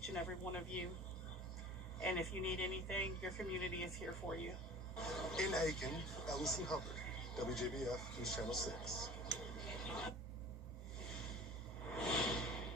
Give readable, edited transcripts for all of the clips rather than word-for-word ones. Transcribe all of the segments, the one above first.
each and every one of you. And if you need anything, your community is here for you. In Aiken, Ellison Hubbard, WJBF News Channel 6.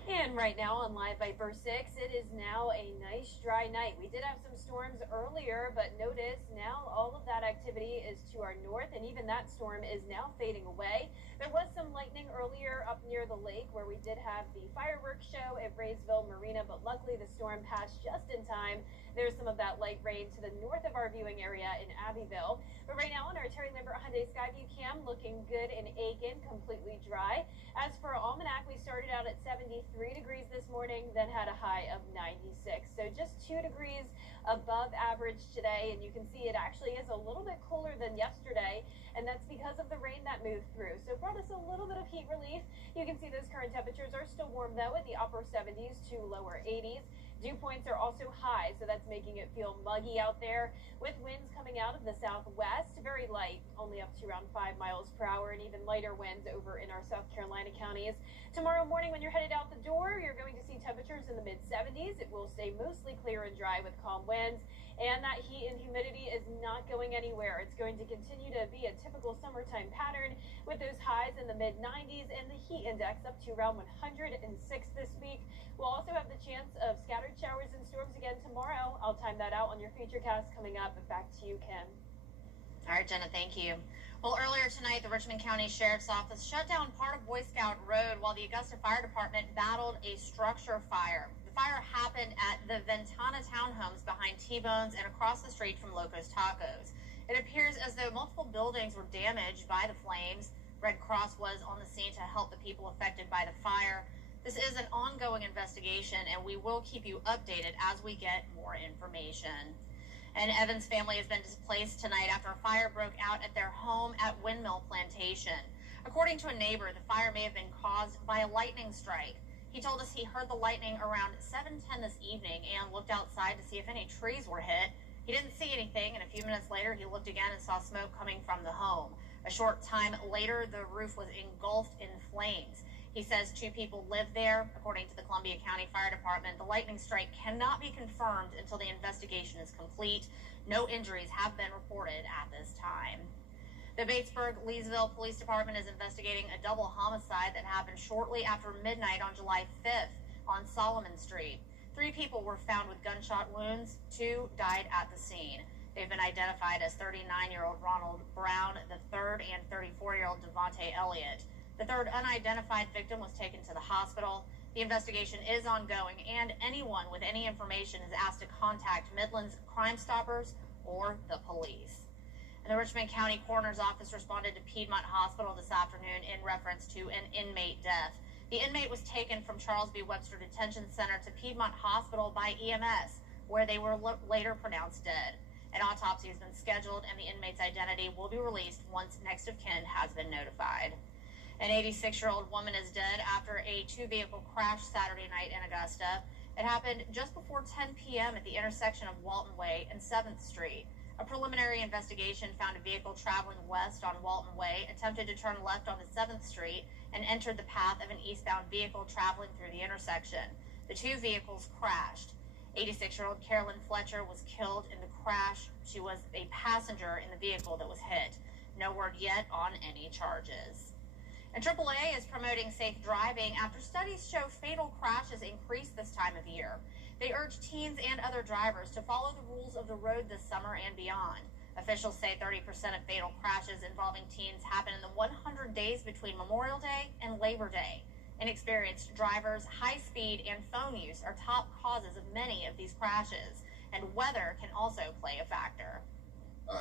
And right now on Live by Verse 6, it is now a nice dry night. We did have some storms earlier, but notice now all of that activity is to our north, and even that storm is now fading away. There was some lightning earlier up near the lake where we did have the fireworks show at Raysville Marina, but luckily the storm passed just in time. There's some of that light rain to the north of our viewing area in Abbeville. But right now on our Terry Lambert Hyundai Skyview cam, looking good in Aiken, completely dry. As for Almanac, we started out at 73 degrees this morning, then had a high of 96. So just 2 degrees above average today, and you can see it actually is a little bit cooler than yesterday, and that's because of the rain that moved through. So brought us a little bit of heat relief. You can see those current temperatures are still warm though, in the upper 70s to lower 80s. Dew points are also high, so that's making it feel muggy out there with winds coming out of the southwest, very light, only up to around 5 miles per hour, and even lighter winds over in our South Carolina counties. Tomorrow morning when you're headed out the door, you're going to see temperatures in the mid-70s. It will stay mostly clear and dry with calm winds, and that heat and humidity is not going anywhere. It's going to continue to be a typical summertime pattern with those highs in the mid-90s and the heat index up to around 106 this week. We'll also have the chance of scattered showers and storms again tomorrow. I'll time that out on your Futurecast coming up. Back to you, Kim. All right, Jenna, thank you. Well, earlier tonight, the Richmond County Sheriff's Office shut down part of Boy Scout Road while the Augusta Fire Department battled a structure fire. The fire happened at the Ventana Townhomes behind T-Bones and across the street from Loco's Tacos. It appears as though multiple buildings were damaged by the flames. Red Cross was on the scene to help the people affected by the fire. This is an ongoing investigation, and we will keep you updated as we get more information. An Evans family has been displaced tonight after a fire broke out at their home at Windmill Plantation. According to a neighbor, the fire may have been caused by a lightning strike. He told us he heard the lightning around 7:10 this evening and looked outside to see if any trees were hit. He didn't see anything, and a few minutes later, he looked again and saw smoke coming from the home. A short time later, the roof was engulfed in flames. He says 2 people live there. According to the Columbia County Fire Department, the lightning strike cannot be confirmed until the investigation is complete. No injuries have been reported at this time. The Batesburg-Leesville Police Department is investigating a double homicide that happened shortly after midnight on July 5th on Solomon Street. 3 people were found with gunshot wounds. 2 died at the scene. They've been identified as 39-year-old Ronald Brown III and 34-year-old Devontae Elliott. The third unidentified victim was taken to the hospital. The investigation is ongoing, and anyone with any information is asked to contact Midland's Crime Stoppers or the police. And the Richmond County Coroner's Office responded to Piedmont Hospital this afternoon in reference to an inmate death. The inmate was taken from Charles B. Webster Detention Center to Piedmont Hospital by EMS, where they were later pronounced dead. An autopsy has been scheduled, and the inmate's identity will be released once next of kin has been notified. An 86-year-old woman is dead after a 2-vehicle crash Saturday night in Augusta. It happened just before 10 p.m. at the intersection of Walton Way and 7th Street. A preliminary investigation found a vehicle traveling west on Walton Way attempted to turn left onto 7th Street and entered the path of an eastbound vehicle traveling through the intersection. The 2 vehicles crashed. 86-year-old Carolyn Fletcher was killed in the crash. She was a passenger in the vehicle that was hit. No word yet on any charges. And AAA is promoting safe driving after studies show fatal crashes increase this time of year. They urge teens and other drivers to follow the rules of the road this summer and beyond. Officials say 30% of fatal crashes involving teens happen in the 100 days between Memorial Day and Labor Day. Inexperienced drivers, high speed, and phone use are top causes of many of these crashes, and weather can also play a factor.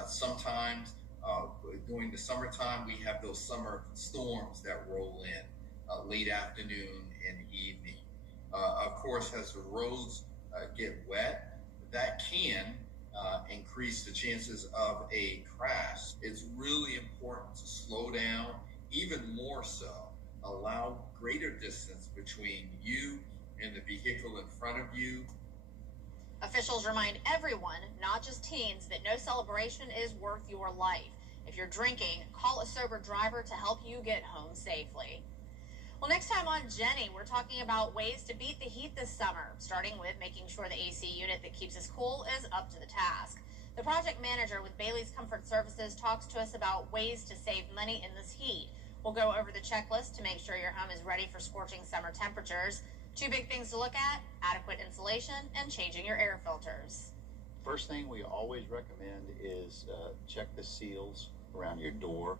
Sometimes during the summertime, we have those summer storms that roll in late afternoon and evening. Of course, as the roads get wet, that can increase the chances of a crash. It's really important to slow down, even more so. Allow greater distance between you and the vehicle in front of you. Officials remind everyone, not just teens, that no celebration is worth your life. If you're drinking, call a sober driver to help you get home safely. Well, next time on Jenny, we're talking about ways to beat the heat this summer, starting with making sure the AC unit that keeps us cool is up to the task. The project manager with Bailey's Comfort Services talks to us about ways to save money in this heat. We'll go over the checklist to make sure your home is ready for scorching summer temperatures. 2 big things to look at: adequate insulation and changing your air filters. First thing we always recommend is check the seals around your door,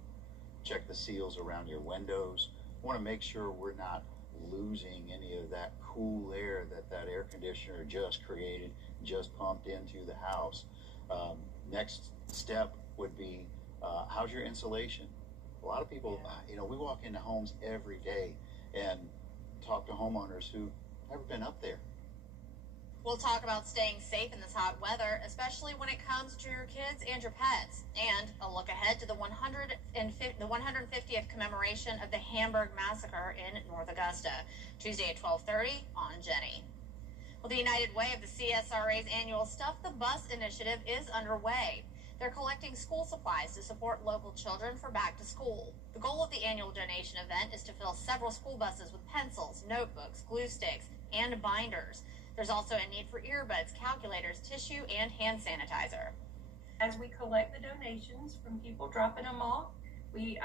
check the seals around your windows. We want to make sure we're not losing any of that cool air that air conditioner just created, just pumped into the house. Next step would be, how's your insulation? A lot of people, we walk into homes every day and talk to homeowners who've never been up there. We'll talk about staying safe in this hot weather, especially when it comes to your kids and your pets. And a look ahead to the 150th commemoration of the Hamburg Massacre in North Augusta, Tuesday at 12:30 on Jenny. Well, the United Way of the CSRA's annual Stuff the Bus initiative is underway. They're collecting school supplies to support local children for back to school. The goal of the annual donation event is to fill several school buses with pencils, notebooks, glue sticks, and binders. There's also a need for earbuds, calculators, tissue, and hand sanitizer. As we collect the donations from people dropping them off, we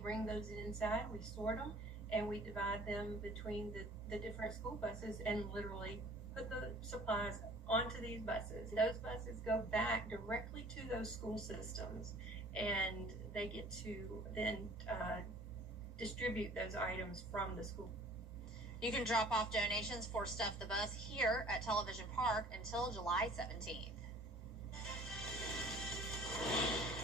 bring those inside, we sort them, and we divide them between the different school buses and literally put the supplies onto these buses. Those buses go back directly to those school systems, and they get to then distribute those items from the school. You can drop off donations for Stuff the Bus here at Television Park until July 17th.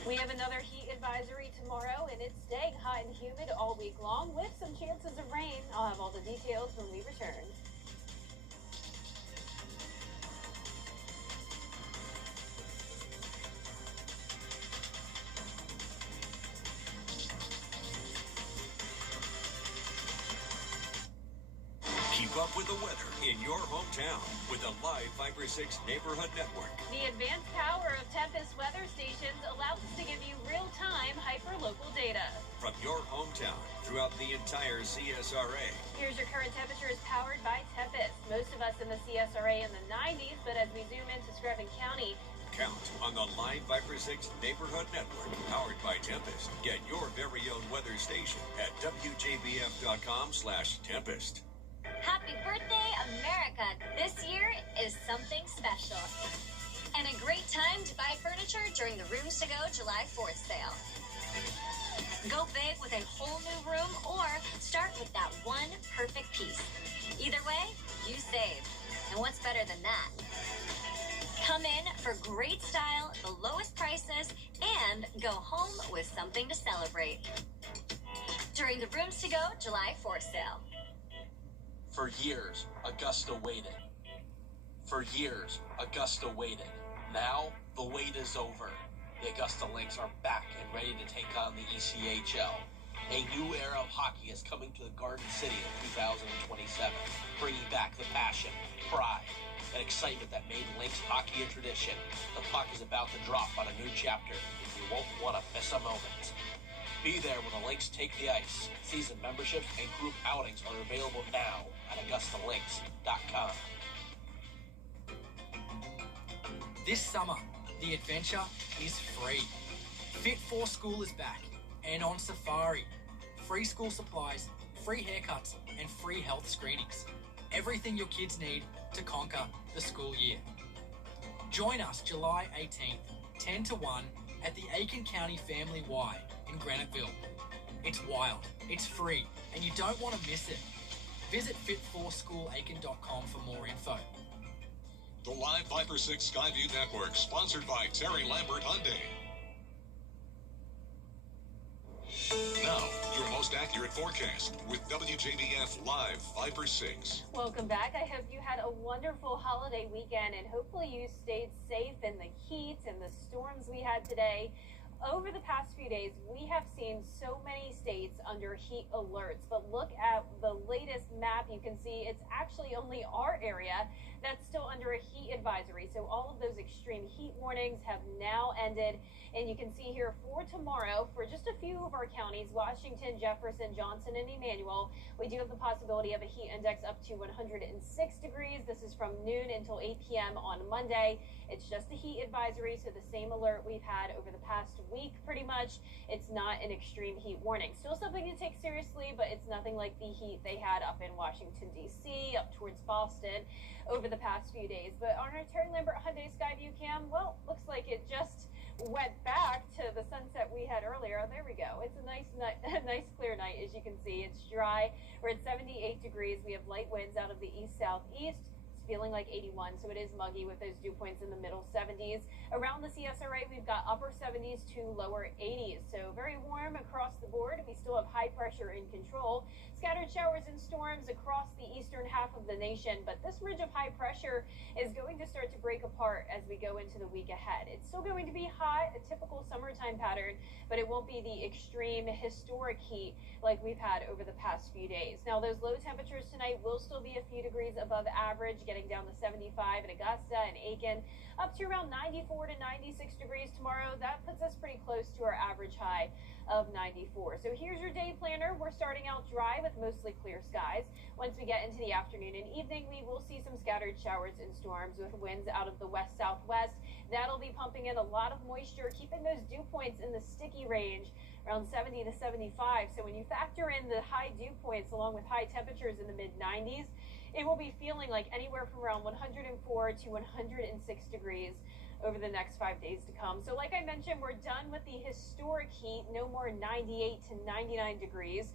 We have another heat advisory tomorrow, and it's staying hot and humid all week long with some chances of rain. I'll have all the details when we return. Keep up with the weather in your hometown with the live Viper 6 Neighborhood Network. The advanced power of Tempest weather stations allows us to give you real-time hyper-local data. From your hometown throughout the entire CSRA. Here's your current temperature is powered by Tempest. Most of us in the CSRA in the 90s, but as we zoom into Screven County, Count on the live Viper 6 Neighborhood Network, powered by Tempest. Get your very own weather station at WJBF.com/Tempest. Happy birthday, America! This year is something special. And a great time to buy furniture during the Rooms to Go July 4th sale. Go big with a whole new room or start with that one perfect piece. Either way, you save. And what's better than that? Come in for great style, the lowest prices, and go home with something to celebrate. During the Rooms to Go July 4th sale. For years, Augusta waited. For years, Augusta waited. Now, the wait is over. The Augusta Lynx are back and ready to take on the ECHL. A new era of hockey is coming to the Garden City in 2027, bringing back the passion, pride, and excitement that made Lynx hockey a tradition. The puck is about to drop on a new chapter, and you won't want to miss a moment. Be there when the Lynx take the ice. Season memberships and group outings are available now at AugustaLynx.com. This summer, the adventure is free. Fit for School is back and on safari. Free school supplies, free haircuts, and free health screenings. Everything your kids need to conquer the school year. Join us July 18th, 10 to 1 at the Aiken County Family Y in Graniteville. It's wild, it's free, and you don't want to miss it. Visit fit4schoolaiken.com for more info. The live Viper 6 Skyview Network, sponsored by Terry Lambert Hyundai. Now, your most accurate forecast with WJBF Live Viper 6. Welcome back. I hope you had a wonderful holiday weekend, and hopefully you stayed safe in the heat and the storms we had today. Over the past few days, we have seen so many states under heat alerts, but look at the latest map. You can see it's actually only our area that's still under under a heat advisory. So all of those extreme heat warnings have now ended. And you can see here for tomorrow, for just a few of our counties, Washington, Jefferson, Johnson, and Emmanuel, we do have the possibility of a heat index up to 106 degrees. This is from noon until 8 p.m. on Monday. It's just a heat advisory, so the same alert we've had over the past week, pretty much. It's not an extreme heat warning. Still something to take seriously, but it's nothing like the heat they had up in Washington, D.C., up towards Boston over the past few days. But on our Terry Lambert Hyundai Skyview cam, well, looks like it just went back to the sunset we had earlier. There we go. It's a nice night, a nice clear night, as you can see. It's dry. We're at 78 degrees. We have light winds out of the east-southeast. It's feeling like 81, so it is muggy with those dew points in the middle 70s. Around the CSRA, we've got upper 70s to lower 80s, so very warm across the board. We still have high pressure in control. Scattered showers and storms across the eastern half of the nation, but this ridge of high pressure is going to start to break apart as we go into the week ahead. It's still going to be hot, a typical summertime pattern, but it won't be the extreme historic heat like we've had over the past few days. Now, those low temperatures tonight will still be a few degrees above average, getting down to 75 in Augusta and Aiken, up to around 94 to 96 degrees tomorrow. That puts us pretty close to our average high of 94. So here's your day planner. We're starting out dry with mostly clear skies. Once we get into the afternoon and evening, we will see some scattered showers and storms with winds out of the west-southwest. That'll be pumping in a lot of moisture, keeping those dew points in the sticky range around 70 to 75. So when you factor in the high dew points along with high temperatures in the mid-90s, it will be feeling like anywhere from around 104 to 106 degrees over the next 5 days to come. So like I mentioned, we're done with the historic heat, no more 98 to 99 degrees,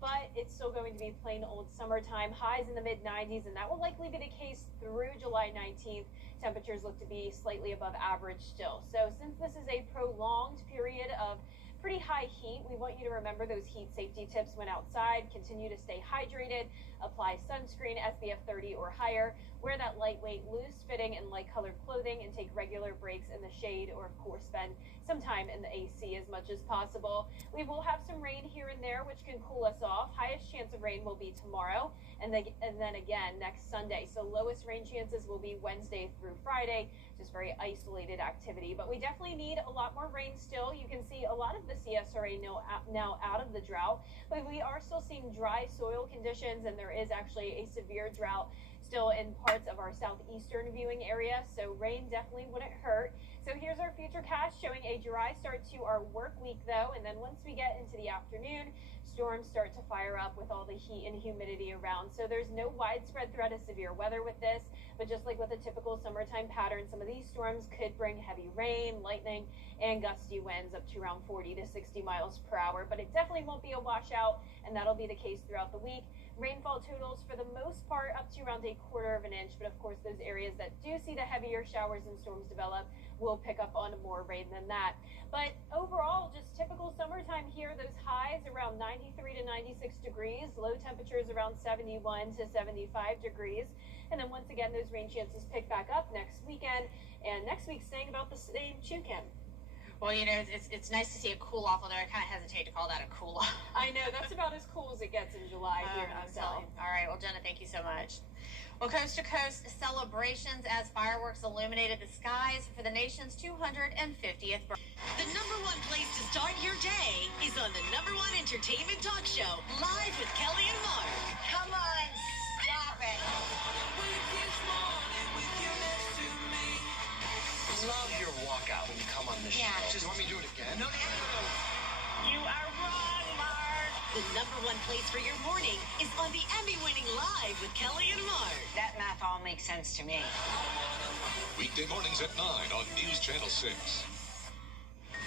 but it's still going to be plain old summertime, highs in the mid-90s, and that will likely be the case through July 19th. Temperatures look to be slightly above average still. So since this is a prolonged period of pretty high heat, we want you to remember those heat safety tips when outside. Continue to stay hydrated, apply sunscreen, SPF 30 or higher, wear that lightweight, loose-fitting and light-colored clothing, and take regular breaks in the shade, or of course spend some time in the AC as much as possible. We will have some rain here and there, which can cool us off. Highest chance of rain will be tomorrow, and then again next Sunday. So lowest rain chances will be Wednesday through Friday, just very isolated activity. But we definitely need a lot more rain still. You can see a lot of the CSRA now out of the drought, but we are still seeing dry soil conditions, and there is actually a severe drought still in parts of our southeastern viewing area, so rain definitely wouldn't hurt. So here's our futurecast showing a dry start to our work week though, and then once we get into the afternoon, storms start to fire up with all the heat and humidity around. So there's no widespread threat of severe weather with this, but just like with a typical summertime pattern, some of these storms could bring heavy rain, lightning, and gusty winds up to around 40 to 60 miles per hour, but it definitely won't be a washout, and that'll be the case throughout the week. Rainfall totals for the most part up to around 1/4 of an inch, but of course those areas that do see the heavier showers and storms develop will pick up on more rain than that. But overall, just typical summertime here. Those highs around 93 to 96 degrees, low temperatures around 71 to 75 degrees. And then once again, those rain chances pick back up next weekend, and next week staying about the same, Kim. Well, you know, it's nice to see a cool off, although I kind of hesitate to call that a cool off. I know, that's about as cool as it gets in July here in the South. All right, well, Jenna, thank you so much. Well, coast-to-coast celebrations as fireworks illuminated the skies for the nation's 250th birthday. The #1 place to start your day is on the #1 entertainment talk show, Live with Kelly and Mark. Come on, stop it. Love your walkout when you come on this show. Just want me to do it again? No. You are wrong, Mark. The #1 place for your morning is on the Emmy-winning Live with Kelly and Mark. That math all makes sense to me. Weekday mornings at 9 on News Channel 6.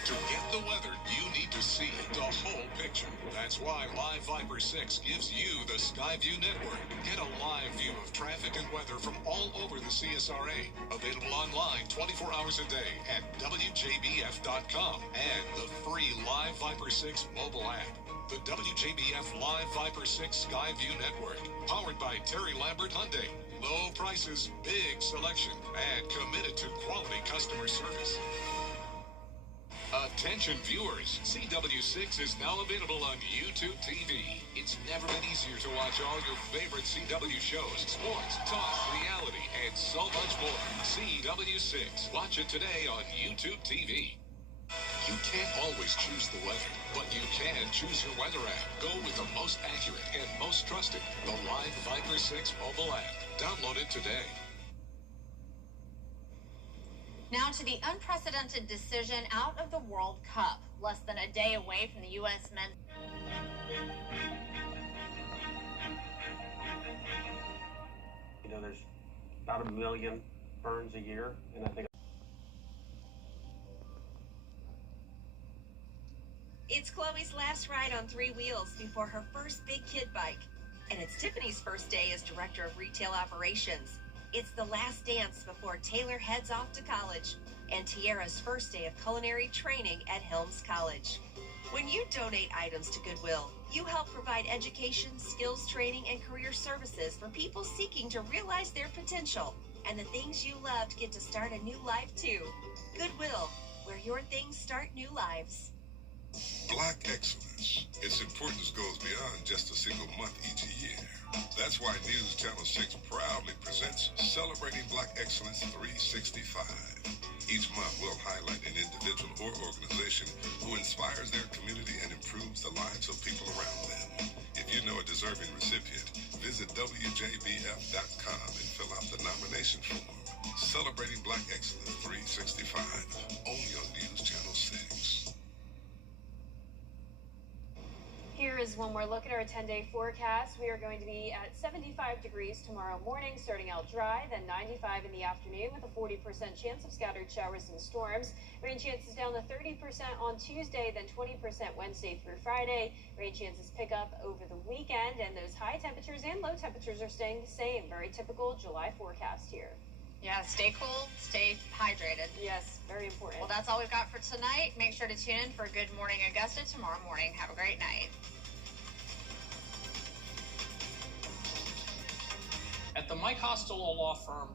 To get the weather, you need to see the whole picture. That's why Live Viper 6 gives you the Skyview Network. Get a live view of traffic and weather from all over the CSRA. Available online 24 hours a day at WJBF.com and the free Live Viper 6 mobile app. The WJBF Live Viper 6 Skyview Network. Powered by Terry Lambert Hyundai. Low prices, big selection, and committed to quality customer service. Attention viewers, CW6 is now available on YouTube TV. It's never been easier to watch all your favorite CW shows, sports, talk, reality, and so much more. W6. Watch it today on YouTube TV. You can't always choose the weather, but you can choose your weather app. Go with the most accurate and most trusted, the Live Viper 6 mobile app. Download it today. Now to the unprecedented decision out of the World Cup. Less than a day away from the U.S. men's. You know, there's about 1 million burns a year, and I think it's Chloe's last ride on 3 wheels before her first big kid bike. And it's Tiffany's first day as Director of Retail Operations. It's the last dance before Taylor heads off to college. And Tiara's first day of culinary training at Helms College. When you donate items to Goodwill, you help provide education, skills training, and career services for people seeking to realize their potential. And the things you loved get to start a new life too. Goodwill, where your things start new lives. Black excellence. Its importance goes beyond just a single month each year. That's why News Channel 6 proudly presents Celebrating Black Excellence 365. Each month we'll highlight an individual or organization who inspires their community and improves the lives of people around them. If you know a deserving recipient, visit WJBF.com and fill out the nomination form. Celebrating Black Excellence 365, only on News Channel 6. Here is one more look at our 10-day forecast. We are going to be at 75 degrees tomorrow morning, starting out dry, then 95 in the afternoon with a 40% chance of scattered showers and storms. Rain chances down to 30% on Tuesday, then 20% Wednesday through Friday. Rain chances pick up over the weekend, and those high temperatures and low temperatures are staying the same. Very typical July forecast here. Yeah, stay cool, stay hydrated. Yes, very important. Well, that's all we've got for tonight. Make sure to tune in for Good Morning Augusta tomorrow morning. Have a great night. At the Mike Costello Law Firm,